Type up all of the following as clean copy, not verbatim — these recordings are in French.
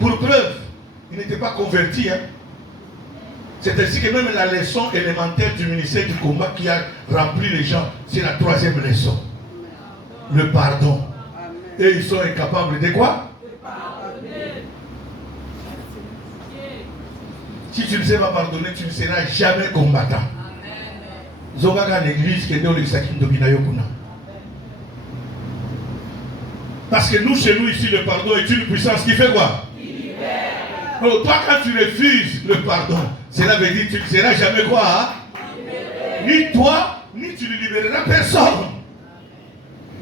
Pour preuve, il n'était pas converti. Hein. C'est ainsi que même la leçon élémentaire du ministère du combat qui a rempli les gens, c'est la 3e leçon. Le pardon. Et ils sont incapables de quoi? Si tu ne sais pas pardonner, tu ne seras jamais combattant. Zogaga l'église qui est dans le Sakim Dominayokuna. Parce que nous, chez nous, ici, le pardon est une puissance qui fait quoi? Donc, toi, quand tu refuses le pardon, cela veut dire que tu ne seras jamais quoi? Hein? Ni toi, ni tu ne libéreras personne.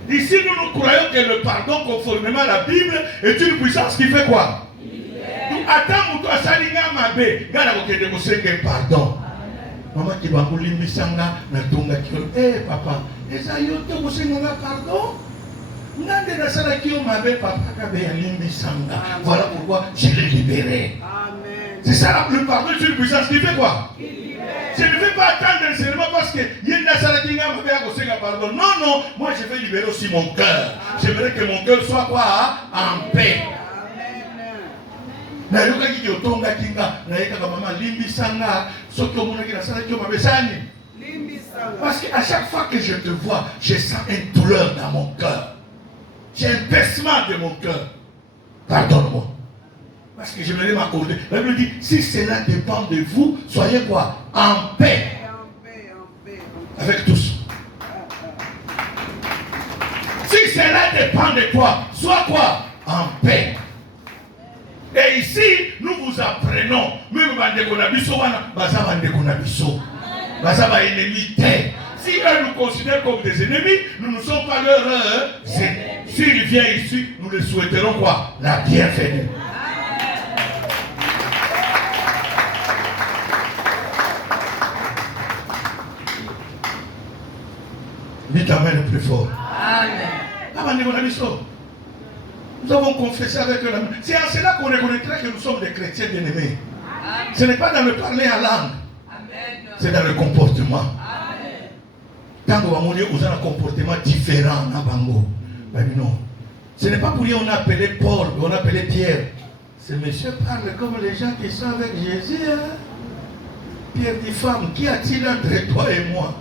Ici, nous croyons que le pardon, conformément à la Bible, est une puissance qui fait quoi? Donc, attends, toi, Salinga Mabé, gana de vous pardon. Maman qui va vous limisanga, na tonga qui eh papa, et ça y est, vous savez, pardon? Voilà pourquoi je l'ai libéré. C'est ça, le pardon, c'est une puissance qui fait quoi? Je ne vais pas attendre seulement parce que pardon. Non, non, moi je vais libérer aussi mon cœur. J'aimerais que mon cœur soit quoi? En paix. Parce qu'à chaque fois que je te vois, je sens une douleur dans mon cœur. J'ai un baissement de mon cœur. Pardonne-moi. Parce que je me l'ai m'accorder. La Bible dit, si cela dépend de vous, soyez quoi? En paix. Avec tous. Si cela dépend de toi, sois quoi? En paix. Et ici, nous vous apprenons. Même si eux nous considèrent comme des ennemis, nous ne sommes pas leurs ennemis. S'il vient ici, nous le souhaiterons quoi? La bienvenue. Dites Amen le plus fort. Amen. Nous avons confessé avec eux. C'est à cela qu'on reconnaîtra que nous sommes des chrétiens bien-aimés. Ce n'est pas dans le parler en langue. C'est dans le comportement. Quand vous avez un comportement différent, non. Ce n'est pas pour lui qu'on a appelé Paul, on a appelé Pierre. Ce monsieur parle comme les gens qui sont avec Jésus. Hein? Pierre dit, femme, qui a-t-il entre toi et moi?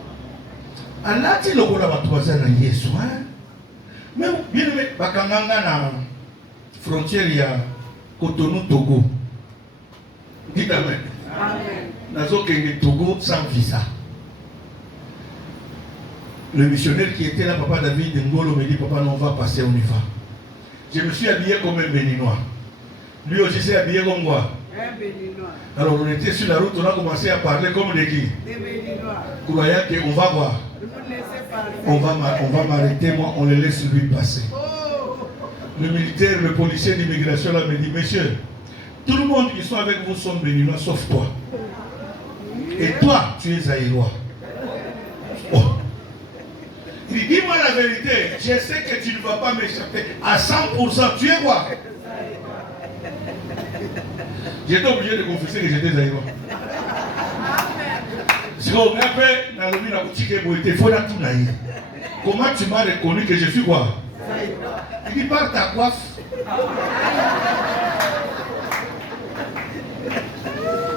Allah dit, le gars va toiser dans Jésus. Mais bien aimé, bakanganga na frontière il y a Cotonou Togo. Dites Amen. Nazo kenge Togo sans visa. Le missionnaire qui était là, papa David Ngolo, me dit, papa, non, on va passer, on y va. Je me suis habillé comme un béninois. Lui aussi s'est habillé comme quoi? Un béninois. Alors on était sur la route, on a commencé à parler comme des qui? Des béninois. Croyant qu'on va voir. On va m'arrêter, moi, on les laisse lui passer. Le militaire, le policier d'immigration là me dit, monsieur, tout le monde qui sont avec vous sont béninois, sauf toi. Et toi, tu es zaïrois. Oh. Il dit, dis-moi la vérité, je sais que tu ne vas pas m'échapper à 100%, tu es quoi? J'étais obligé de confesser que j'étais zaïrois. Comment tu m'as reconnu que je suis quoi? Il dit, par ta coiffe.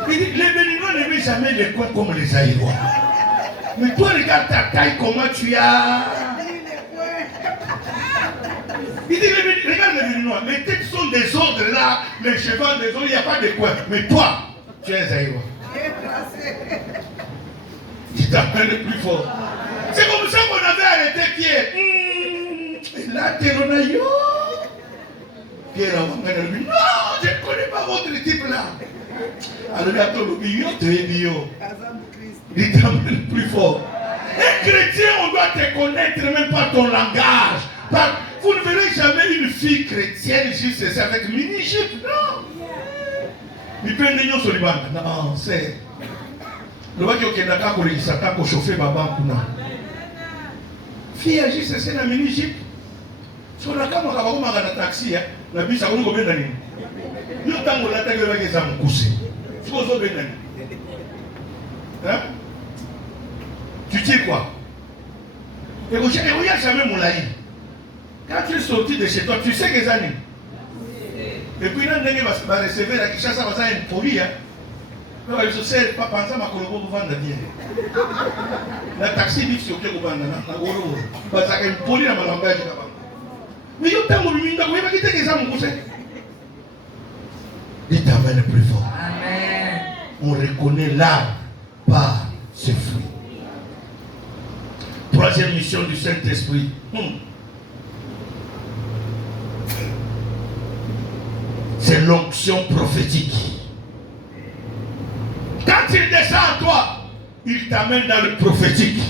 Il dit, les Béninois n'aimaient jamais les coins comme les Zaïrois. Mais toi, regarde ta taille, comment tu as. Il dit, regarde les Béninois, les têtes sont des ordres là, les cheveux des ordres, il n'y a pas de coin. Mais toi, tu es Zaïrois. Tu t'appelles le plus fort. C'est comme ça qu'on avait arrêté Pierre. Et là, Théronaïo. Pierre a dit, non, je ne connais pas votre type là. Alors, il a dit, il t'appelle le plus fort. Un chrétien, on doit te connaître même par ton langage. Vous ne verrez jamais une fille chrétienne juste ça avec mini-jupe, non. Il peut l'union sur les bandes. Non, c'est. Le voit qu'il y a un qui s'attaque au chauffeur Baba Kuna. Fille agit, c'est la mini-jupe. Sur la cam, on va avoir un taxi. La bus a combien d'années? Nous avons la tête de la guerre à coucher. Tu vas au Bénin. Hein? Tu tires quoi? Et regarde jamais Moulaï. Quand tu es sorti de chez toi, tu sais que les années. Et puis là, on va recevoir à Kinshasa, on va une folie. Non, je sais, pas penser à ma colobo pour vendre bien. La taxi dit que c'est au vendre, na goro. Parce que une folie dans ma langage là-bas. Mais yo t'as mon lumière, vous voyez pas qui ça mon conseil. Dites Amen le plus fort. Amen. On reconnaît l'arbre par ses fruits. Troisième mission du Saint-Esprit. C'est l'onction prophétique. Quand il descend à toi, il t'amène dans le prophétique.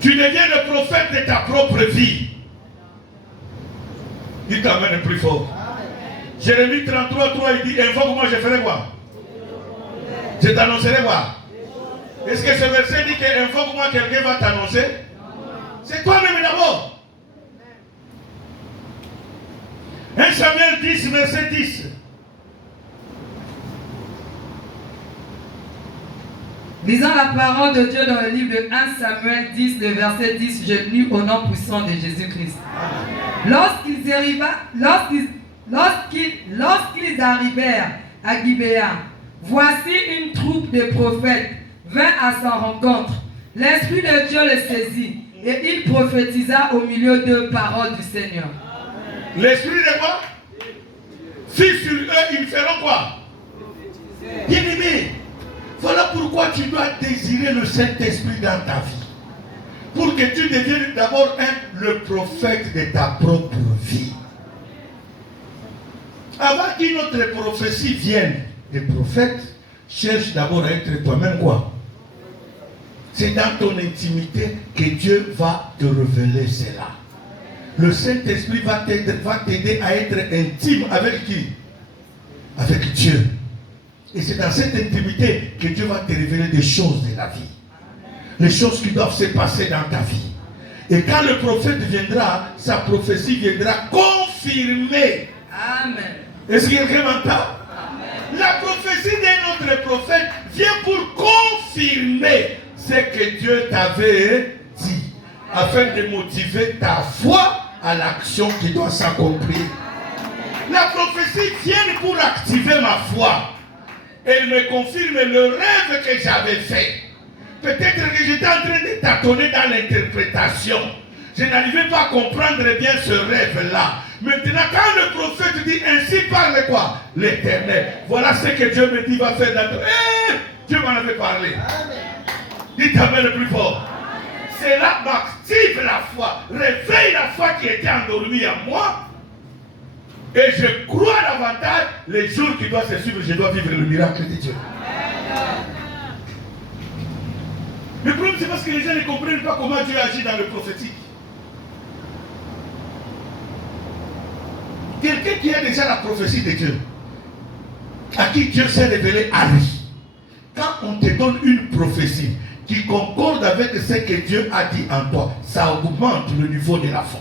Tu deviens le prophète de ta propre vie. Il t'amène le plus fort. Jérémie 33, 3, il dit, invoque-moi, je ferai quoi? Je t'annoncerai quoi? Est-ce que ce verset dit que invoque-moi, quelqu'un va t'annoncer? C'est toi-même d'abord. 1 Samuel 10, verset 10. Lisant la parole de Dieu dans le livre de 1 Samuel 10, le verset 10, je lis au nom puissant de Jésus-Christ. Lorsqu'ils arrivèrent à Gibéa, voici une troupe de prophètes vint à sa rencontre. L'Esprit de Dieu le saisit et il prophétisa au milieu d'eux paroles du Seigneur. L'Esprit de quoi? Si sur eux, ils feront quoi? Bien-aimé, voilà pourquoi tu dois désirer le Saint-Esprit dans ta vie. Pour que tu deviennes d'abord le prophète de ta propre vie. Avant qu'une autre prophétie vienne, les prophètes cherchent d'abord à être toi-même quoi? C'est dans ton intimité que Dieu va te révéler cela. Le Saint-Esprit va t'aider à être intime avec qui? Avec Dieu. Et c'est dans cette intimité que Dieu va te révéler des choses de la vie. Les choses qui doivent se passer dans ta vie. Et quand le prophète viendra, sa prophétie viendra confirmer. Amen. Est-ce que quelqu'un m'entend? La prophétie d'un autre prophète vient pour confirmer ce que Dieu t'avait dit, afin de motiver ta foi à l'action qui doit s'accomplir. La prophétie vient pour activer ma foi. Elle me confirme le rêve que j'avais fait. Peut-être que j'étais en train de tâtonner dans l'interprétation. Je n'arrivais pas à comprendre bien ce rêve-là. Maintenant, quand le prophète dit ainsi parle quoi? L'Éternel. Voilà ce que Dieu me dit va faire dans toi. Dieu m'en avait parlé. Dites Amen le plus fort. Cela m'active la foi. Réveille la foi qui était endormie en moi. Et je crois davantage les jours qui doivent se suivre, je dois vivre le miracle de Dieu. Le problème, c'est parce que les gens ne comprennent pas comment Dieu agit dans le prophétique. Quelqu'un qui a déjà la prophétie de Dieu, à qui Dieu s'est révélé à lui, quand on te donne une prophétie qui concorde avec ce que Dieu a dit en toi, ça augmente le niveau de la foi.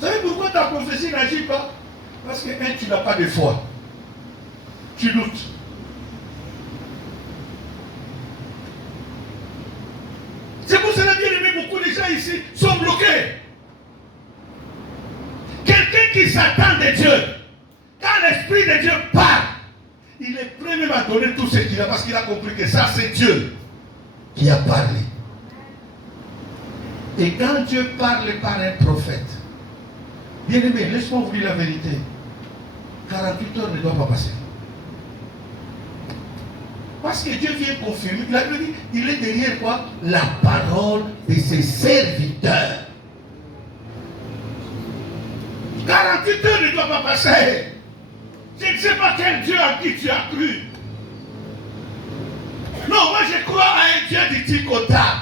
Vous savez pourquoi ta prophétie n'agit pas? Parce que tu n'as pas de foi. Tu doutes. C'est pour cela, bien aimé, beaucoup de gens ici sont bloqués. Quelqu'un qui s'attend de Dieu, quand l'Esprit de Dieu parle, il est prêt même à donner tout ce qu'il a, parce qu'il a compris que ça, c'est Dieu qui a parlé. Et quand Dieu parle par un prophète, bien aimé, laisse-moi vous dire la vérité. 48 heures ne doivent pas passer. Parce que Dieu vient confirmer. La Bible dit, il est derrière quoi? La parole de ses serviteurs. 48 heures ne doivent pas passer. Je ne sais pas quel Dieu à qui tu as cru. Non, moi je crois à un Dieu du tic au tac.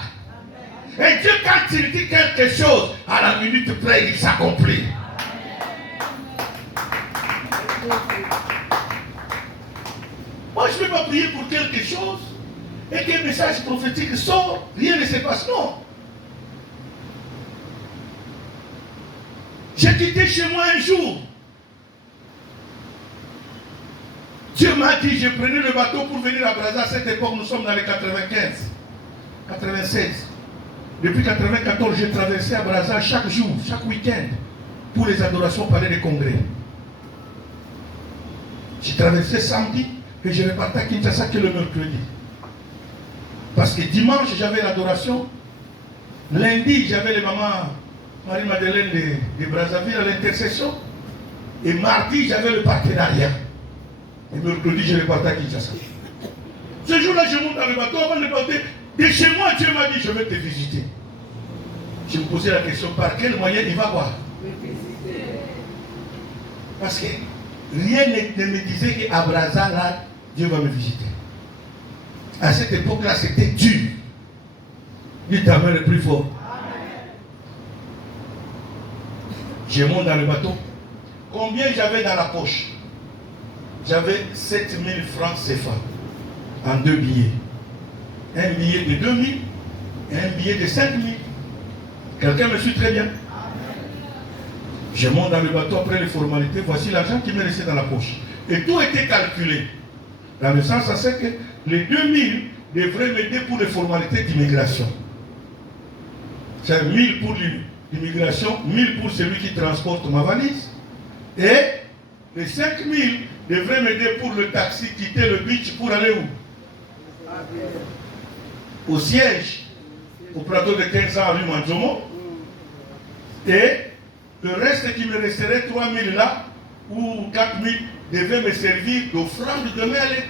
Et Dieu, quand il dit quelque chose, à la minute près, il s'accomplit. Moi, je ne vais pas prier pour quelque chose et qu'un message prophétique sort, rien ne se passe. Non. J'ai quitté chez moi un jour. Dieu m'a dit, je prenais le bateau pour venir à Brazza. À cette époque, nous sommes dans les 95, 96. Depuis 1994, j'ai traversé à Brazza chaque jour, chaque week-end, pour les adorations au palais des congrès. J'ai traversé samedi et je repartais à Kinshasa que le mercredi. Parce que dimanche, j'avais l'adoration. Lundi, j'avais les mamans Marie-Madeleine de Brazzaville à l'intercession. Et mardi, j'avais le partenariat. Et mercredi, je repartais à Kinshasa. Ce jour-là, je monte dans le bateau. Avant de partir, de chez moi, Dieu m'a dit, je vais te visiter. Je me posais la question, par quel moyen il va voir? Parce que rien ne me disait qu'à Brazza, là, Dieu va me visiter. À cette époque-là, c'était dur. Dis ta main le plus fort. Je monte dans le bateau. Combien j'avais dans la poche? J'avais 7000 francs CFA en 2 billets. Un billet de 2000 et un billet de 5000. Quelqu'un me suit très bien? Je monte dans le bateau après les formalités. Voici l'argent qui m'est resté dans la poche. Et tout était calculé. Dans le sens, ça c'est que les 2000 devraient m'aider pour les formalités d'immigration. C'est 1000 pour l'immigration, 1000 pour celui qui transporte ma valise. Et les 5000 devraient m'aider pour le taxi, quitter le beach pour aller où? Au siège, au plateau de 15 ans à rue Manjomo. Et le reste qui me resterait, 3000 là, ou 4000, devait me servir d'offrande de mêlée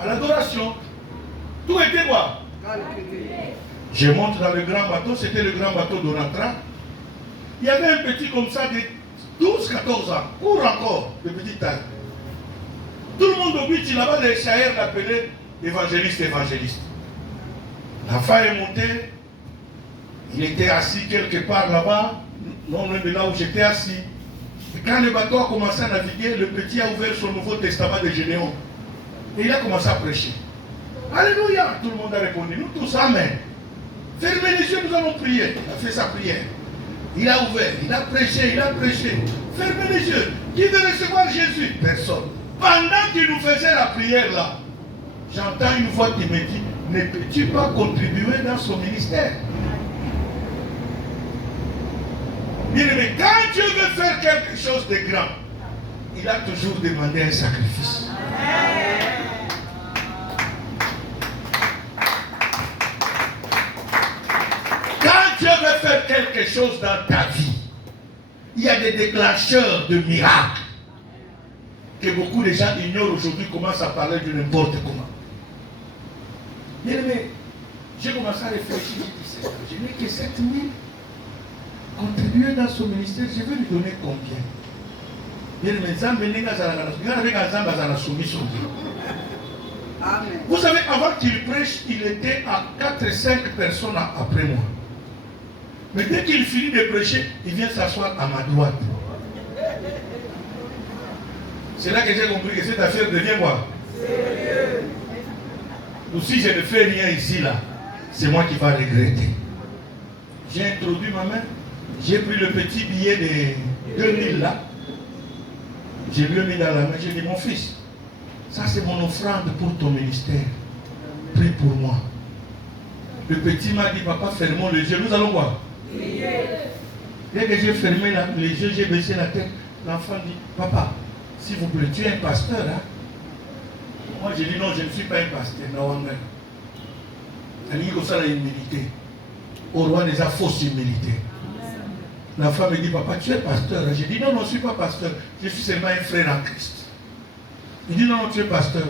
à l'adoration. Tout était quoi? Je monte dans le grand bateau, c'était le grand bateau d'Onatra. Il y avait un petit comme ça de 12-14 ans, court encore, de petite taille. Tout le monde au beach, là-bas, les chahirs l'appelaient évangéliste. L'enfant est monté, il était assis quelque part là-bas, non loin de là où j'étais assis. Et quand le bateau a commencé à naviguer, le petit a ouvert son Nouveau Testament de Gédéon. Et il a commencé à prêcher. Alléluia! Tout le monde a répondu, nous tous, amen. Fermez les yeux, nous allons prier. Il a fait sa prière. Il a ouvert, il a prêché. Fermez les yeux. Qui veut recevoir Jésus? Personne. Pendant qu'il nous faisait la prière là, j'entends une voix qui me dit, ne peux-tu pas contribuer dans son ministère? Bien aimé, quand Dieu veut faire quelque chose de grand, il a toujours demandé un sacrifice. Quand Dieu veut faire quelque chose dans ta vie, il y a des déclencheurs de miracles que beaucoup de gens ignorent aujourd'hui, commencent à parler de n'importe comment. Bien aimé, j'ai commencé à réfléchir, je n'ai que 7000. Contribuer dans son ministère, je vais lui donner combien? Vous savez, avant qu'il prêche, il était à 4-5 personnes après moi. Mais dès qu'il finit de prêcher, il vient s'asseoir à ma droite. C'est là que j'ai compris que cette affaire devient quoi? Sérieux. Ou si je ne fais rien ici, là, c'est moi qui vais regretter. J'ai introduit ma main. J'ai pris le petit billet de 2000 là. Je lui ai mis dans la main. J'ai dit, mon fils, ça c'est mon offrande pour ton ministère. Prie pour moi. Le petit m'a dit, papa, fermons les yeux. Nous allons voir. Dès que j'ai fermé les yeux, j'ai baissé la tête. L'enfant dit, papa, s'il vous plaît, tu es un pasteur, hein? Moi j'ai dit, non, je ne suis pas un pasteur. Non, il y a une humilité. Au roi des fausses humilités. La femme me dit, papa, tu es pasteur. J'ai dit, non, non, je ne suis pas pasteur. Je suis seulement un frère en Christ. Il dit, non, non, tu es pasteur.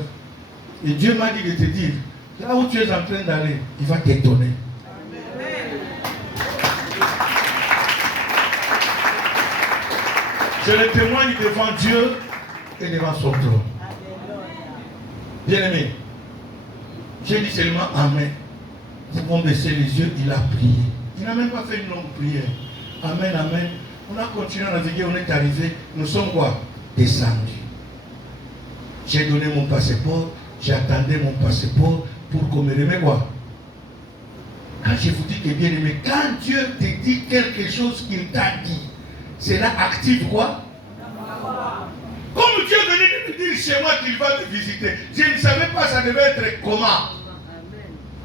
Et Dieu m'a dit de te dire, là où tu es en train d'aller, il va t'étonner. Je le témoigne devant Dieu et devant son trône. Bien aimé, j'ai dit seulement amen. C'est pour baisser les yeux, il a prié. Il n'a même pas fait une longue prière. Amen, amen. On a continué à naviguer, on est arrivé. Nous sommes quoi? Descendus. J'ai donné mon passeport, j'attendais mon passeport pour qu'on me remette quoi? Quand je vous dis que bien aimé, quand Dieu te dit quelque chose qu'il t'a dit, cela active quoi? Comme Dieu venait de me dire chez moi qu'il va me visiter, je ne savais pas ça devait être comment.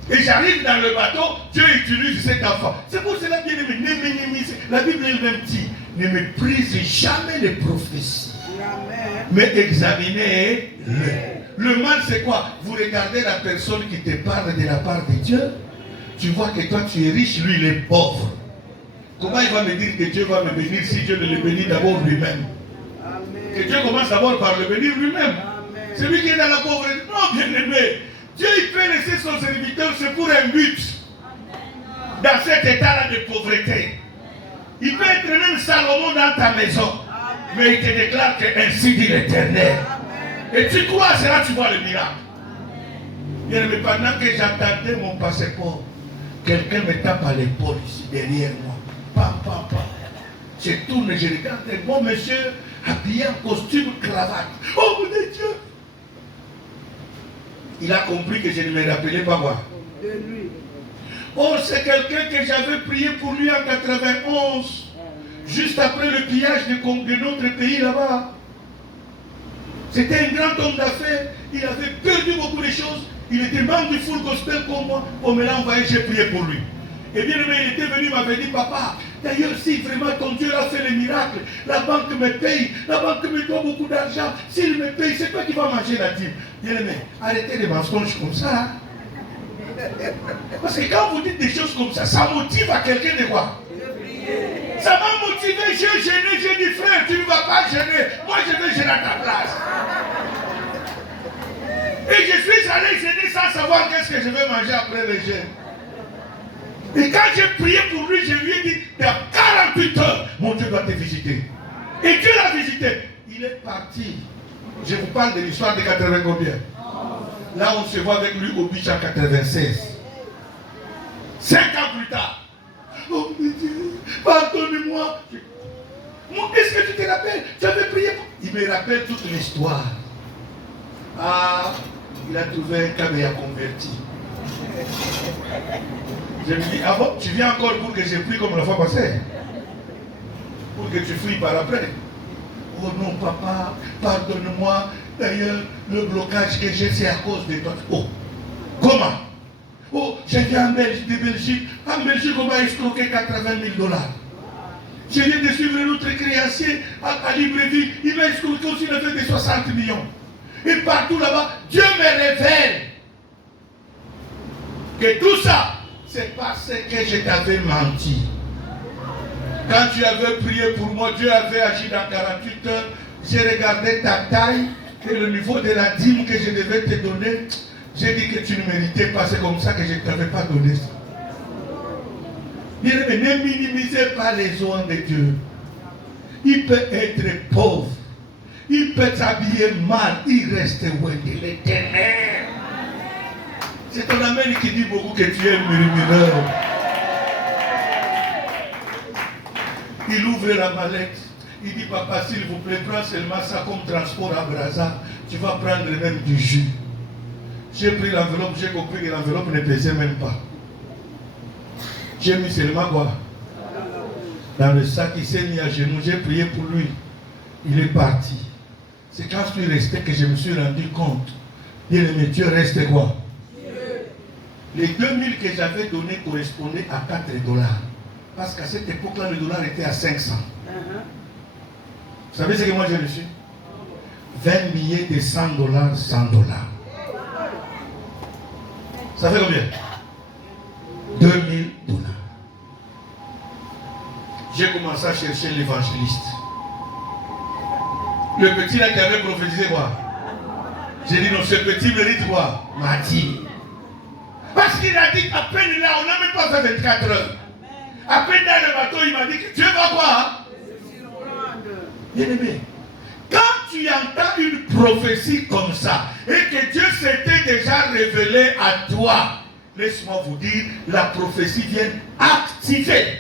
Et j'arrive dans le bateau, Dieu utilise cet enfant. C'est pour cela, bien aimé, ne minimise. La Bible elle-même dit, ne méprise jamais les prophéties. Mais examinez-le. Le mal, c'est quoi? Vous regardez la personne qui te parle de la part de Dieu. Tu vois que toi, tu es riche, lui, il est pauvre. Comment il va me dire que Dieu va me bénir si Dieu ne le bénit d'abord lui-même? Que Dieu commence d'abord par le bénir lui-même. Celui qui est dans la pauvreté. Non, bien aimé. Dieu, il peut laisser son serviteur, c'est pour un but. Dans cet état-là de pauvreté. Il peut être même Salomon dans ta maison. Mais il te déclare que ainsi dit l'Éternel. Et tu crois à cela, tu vois le miracle. Bien aimé, pendant que j'attendais mon passeport, quelqu'un me tape à l'épaule ici, derrière moi. Pam, pam, pam. Je tourne et je regarde un bon monsieur habillé en costume, cravate. Oh mon Dieu! Il a compris que je ne me rappelais pas moi. Oh, c'est quelqu'un que j'avais prié pour lui en 91. Juste après le pillage de notre pays là-bas. C'était un grand homme d'affaires. Il avait perdu beaucoup de choses. Il était membre du full gospel comme moi. On me l'a envoyé, j'ai prié pour lui. Et bien aimé, il était venu, il m'avait dit, papa, d'ailleurs, si vraiment ton Dieu a fait les miracles, la banque me paye, la banque me doit beaucoup d'argent, s'il me paye, c'est toi qui vas manger la dîme. Bien aimé, arrêtez les mensonges comme ça. Hein? Parce que quand vous dites des choses comme ça motive à quelqu'un de quoi? Ça m'a motivé, j'ai gêné, j'ai dit, frère, tu ne vas pas gêner, moi je vais gêner à ta place. Et je suis allé gêner sans savoir qu'est-ce que je vais manger après le jeûne. Et quand j'ai prié pour lui, je lui ai dit, dans 48 heures, mon Dieu doit te visiter. Et Dieu l'a visité. Il est parti. Je vous parle de l'histoire de 80 combien? Là, on se voit avec lui au beach en 96. 5 ans plus tard. Oh mon Dieu, pardonne-moi. Est-ce que tu te rappelles? J'avais prié pour... Il me rappelle toute l'histoire. Ah, il a trouvé un cas et a converti. Je me dis, ah bon, tu viens encore pour que je prie comme la fois passée? Pour que tu fuis par après? Oh non, papa, pardonne-moi. D'ailleurs, le blocage que j'ai, c'est à cause de toi. Oh, comment? Oh, je viens de Belgique. En Belgique, on m'a escroqué 80 000 $. Je viens de suivre notre créancier à Libreville. Il m'a escroqué aussi le fait de 60 millions. Et partout là-bas, Dieu me révèle que tout ça, c'est parce que je t'avais menti. Quand tu avais prié pour moi, Dieu avait agi dans 48 heures. J'ai regardé ta taille et le niveau de la dîme que je devais te donner. J'ai dit que tu ne méritais pas. C'est comme ça que je ne t'avais pas donné ça. Bien aimé, ne minimisez pas les soins de Dieu. Il peut être pauvre. Il peut s'habiller mal. Il reste loin de l'Éternel. C'est ton amène qui dit beaucoup que tu es un murmureur. Il ouvre la mallette. Il dit, papa, s'il vous plaît, prends seulement ça comme transport à Brazza. Tu vas prendre même du jus. J'ai pris l'enveloppe, j'ai compris que l'enveloppe ne pesait même pas. J'ai mis seulement quoi? Dans le sac, il s'est mis à genoux. J'ai prié pour lui. Il est parti. C'est quand je suis resté que je me suis rendu compte. Bien aimé, Dieu reste quoi? Les 2000 que j'avais donnés correspondaient à 4 $. Parce qu'à cette époque-là, le dollar était à 500. Vous savez ce que moi j'ai reçu? 20 billets de 100 $, 100 $. Ça fait combien? 2000 $. J'ai commencé à chercher l'évangéliste. Le petit là qui avait prophétisé quoi? J'ai dit non, ce petit mérite quoi? M'a dit. Parce qu'il a dit à peine là, on n'a même pas fait 24 heures. À peine dans le bateau, il m'a dit que Dieu va quoi? Bien aimé, quand tu entends une prophétie comme ça et que Dieu s'était déjà révélé à toi, laisse-moi vous dire, la prophétie vient activer.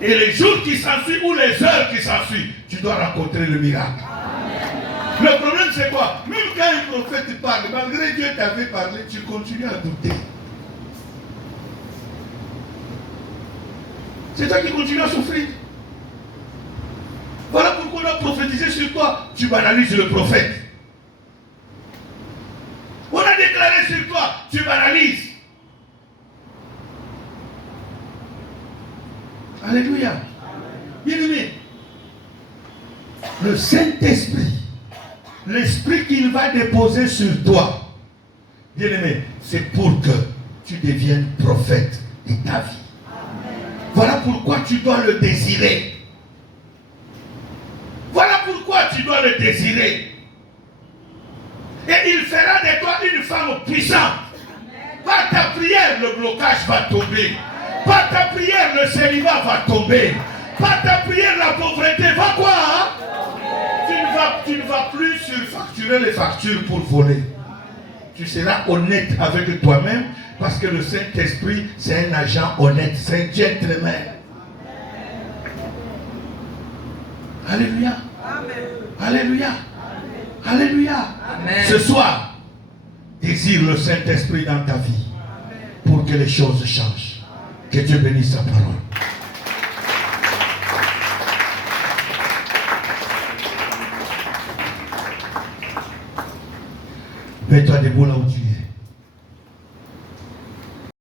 Et les jours qui s'ensuivent ou les heures qui s'ensuivent, tu dois rencontrer le miracle. Le problème c'est quoi? Même quand un prophète parle, malgré Dieu t'avait parlé, tu continues à douter. C'est toi qui continues à souffrir. Voilà pourquoi on a prophétisé sur toi. Tu banalises le prophète. On a déclaré sur toi. tu banalises. Alléluia. Bien-aimé, le Saint-Esprit, l'Esprit qu'il va déposer sur toi, bien-aimé, c'est pour que tu deviennes prophète de ta vie. Voilà pourquoi tu dois le désirer. Voilà pourquoi tu dois le désirer. Et il fera de toi une femme puissante. Par ta prière, le blocage va tomber. Par ta prière, le célibat va tomber. Par ta prière, la pauvreté va quoi, hein? Tu ne vas plus surfacturer les factures pour voler. Tu seras honnête avec toi-même parce que le Saint-Esprit, c'est un agent honnête, c'est un gentleman. Alléluia. Alléluia. Alléluia. Amen. Ce soir, désire le Saint-Esprit dans ta vie pour que les choses changent. Que Dieu bénisse sa parole. Mets-toi debout là où tu es.